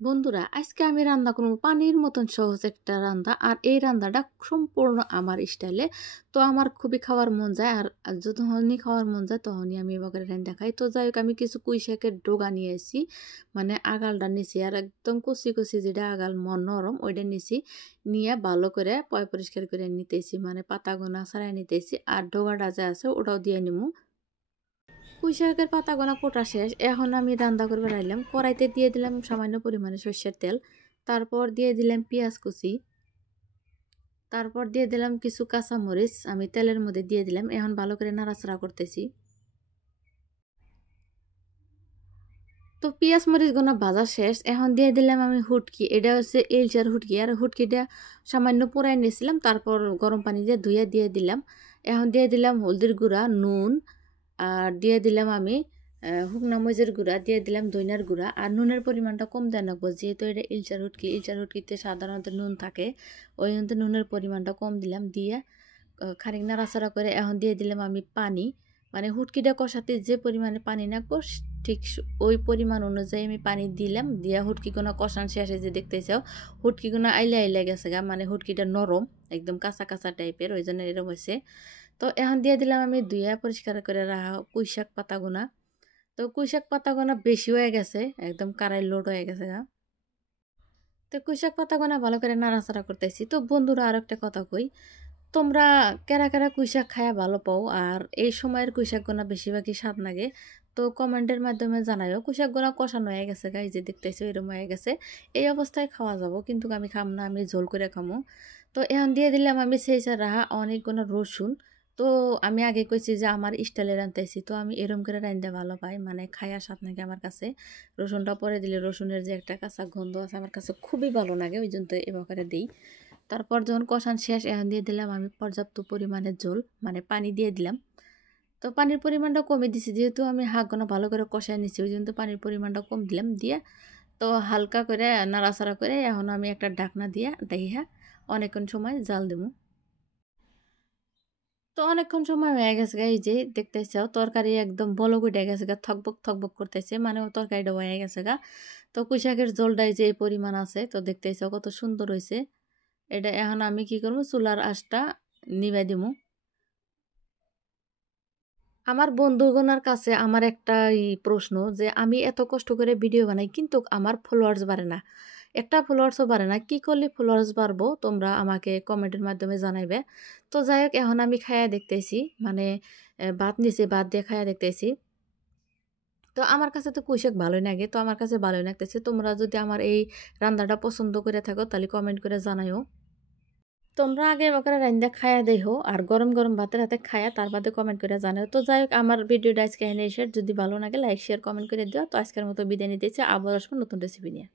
বন্ধুরা, আজকে আমি রান্না করব পানির মতন সহজ একটা রান্না। আর এই রান্নাটা সম্পূর্ণ আমার স্টাইলে। তো আমার খুবই খাওয়ার মন যায়। আর যখনই খাওয়ার মন যায় তখনই আমি এভাবে রান্না খাই। তো যাই হোক, আমি কিছু পুঁই শাকের ডোগা নিয়ে এসেছি, মানে আগালটা নিছি। আর একদম কচি কচি যেটা আগাল নরম ওইটা নিছি। নিয়ে ভালো করে পরিষ্কার করে নিতেছি, মানে পাতাগোনা ছাড়াই নিতেছি। আর ডোগাটা যা আছে ওটাও দিয়ে নিমু। পুঁই শাকের পাতাগোনা কোটা শেষ। এখন আমি রান্না করে বেড়াইলাম। কড়াইতে দিয়ে দিলাম সামান্য পরিমাণে সর্ষের তেল। তারপর দিয়ে দিলাম পেঁয়াজ কুচি। তারপর দিয়ে দিলাম কিছু কাঁচামরিচ, আমি তেলের মধ্যে দিয়ে দিলাম। এখন ভালো করে নাড়াচাড়া করতেছি। তো পেঁয়াজ মরিচ গোনা ভাজা শেষ। এখন দিয়ে দিলাম আমি হুটকি। এটা হচ্ছে ইলচার হুটকি। আর হুটকিটা সামান্য পোড়াই নিয়েছিলাম, তারপর গরম পানি দিয়ে ধুয়ে দিয়ে দিলাম। এখন দিয়ে দিলাম হলদির গুঁড়া, নুন, আর দিয়ে দিলাম আমি শুকনা মরিচের গুঁড়া, দিয়ে দিলাম ধনিয়ার গুঁড়া। আর নুনের পরিমাণটা কম দেওয়া লাগবো, যেহেতু এটা ইলচার হুটকি। ইলচার হুটকিতে সাধারণত নুন থাকে, ওই জন্য নুনের পরিমাণটা কম দিলাম। দিয়ে খানিক নাড়াচাড়া করে এখন দিয়ে দিলাম আমি পানি। মানে হুটকিটা কষাতে যে পরিমাণে পানি লাগবো ঠিক ওই পরিমাণ অনুযায়ী আমি পানি দিলাম। দিয়া হুটকিগুলো কষান শেষে যে দেখতে চাও হুটকিগুলো আইলে আইলে গেছে গা, মানে হুটকিটা নরম, একদম কাঁচা কাঁচা টাইপের, ওই জন্য এরকম হয়েছে। তো এখন দিয়ে দিলাম আমি ধুইয়া পরিষ্কার করে রাখা পুঁই শাক পাতাগুনা। তো পুঁই শাক পাতাগুনা বেশি হয়ে গেছে, একদম কারাই লোড হয়ে গেছে গা। তো পুঁই শাক পাতাগুনা ভালো করে নাড়াচাড়া করতেছি। তো বন্ধুরা, আর একটা কথা কই, তোমরা কারা কারা কুইশাক খায়া ভালো পাও, আর এই সময়ের কুইশাকগুনা বেশিরভাগই স্বাদ লাগে। তো কমেন্টের মাধ্যমে জানাইও। কুইশাকগুনা কষানো হয়ে গেছে গাই, যে দেখতেছো এরকম হয়ে গেছে। এই অবস্থায় খাওয়া যাব, কিন্তু আমি খাম না, আমি ঝোল করে খামো। তো এখন দিয়ে দিলাম আমি সেইসা রাহা অনেকগুলো রসুন। তো আমি আগে কইছি যে আমার স্টাইলে রান্তাইছি, তো আমি এরম করে রান্ধতে ভালো পাই, মানে খায়া স্বাদ নাকি আমার কাছে। রসুনটা পরে দিলে রসুনের যে একটা কাঁচা গন্ধ আছে আমার কাছে খুবই ভালো লাগে, ওই জন্য এভাবে দিই। তারপর যখন কষান শেষ, এখন দিয়ে দিলাম আমি পর্যাপ্ত পরিমাণের ঝোল, মানে পানি দিয়ে দিলাম। তো পানির পরিমাণটা কমে দিছি, যেহেতু আমি হাঁকগুলো ভালো করে কষায় নিচ্ছি, ওই জন্য পানির পরিমাণটা কম দিলাম। দিয়ে তো হালকা করে নাড়াচাড়া করে এখন আমি একটা ঢাকনা দিয়ে ডাইহা অনেকক্ষণ সময় জাল দেবো। তো অনেকক্ষণ সময় হয়ে গেছে গা, এই যে দেখতে চাও তরকারি একদম বলক উঠে গেছে গা, থকবক থকবক করতেছে, মানে তরকারিটা হয়ে গেছে গা। তো পুঁইশাকের ঝোলটাই যে এই পরিমাণ আছে, তো দেখতে চাও কত সুন্দর হয়েছে। এটা এখন আমি কি করবো, চুলার আঁচটা নিভাই দিমু। আমার বন্ধুগণের কাছে আমার একটা প্রশ্ন, যে আমি এত কষ্ট করে ভিডিও বানাই কিন্তু আমার ফলোয়ার্স বাড়ে না, একটা ফলোয়ার্সও বাড়ে না। কি করলে ফলোয়ার্স বাড়বো তোমরা আমাকে কমেন্টের মাধ্যমে জানাইবে। তো যাই হোক, এখন আমি খায়া দেখতেছি, মানে ভাত নিছি, ভাত দিয়ে খায়া দেখতেছি। তো আমার কাছে তো কুইশাক ভালোই লাগে, তো আমার কাছে ভালোই লাগতেছে। তোমরা যদি আমার এই রান্নাটা পছন্দ করে থাকো তাহলে কমেন্ট করে জানাইও। তোমরা আগে বকরে রান্দা খায়া দেখো, আর গরম গরম ভাতের হাতে খায়া তার বাদে কমেন্ট করে জানাও। তো যাই হোক, আমার ভিডিওটা আজকে এনে এসে যদি ভালো লাগে লাইক শেয়ার কমেন্ট করে দিও। তো আজকের মতো বিদায় নিতেছি, আবার আসবো নতুন রেসিপি নিয়ে।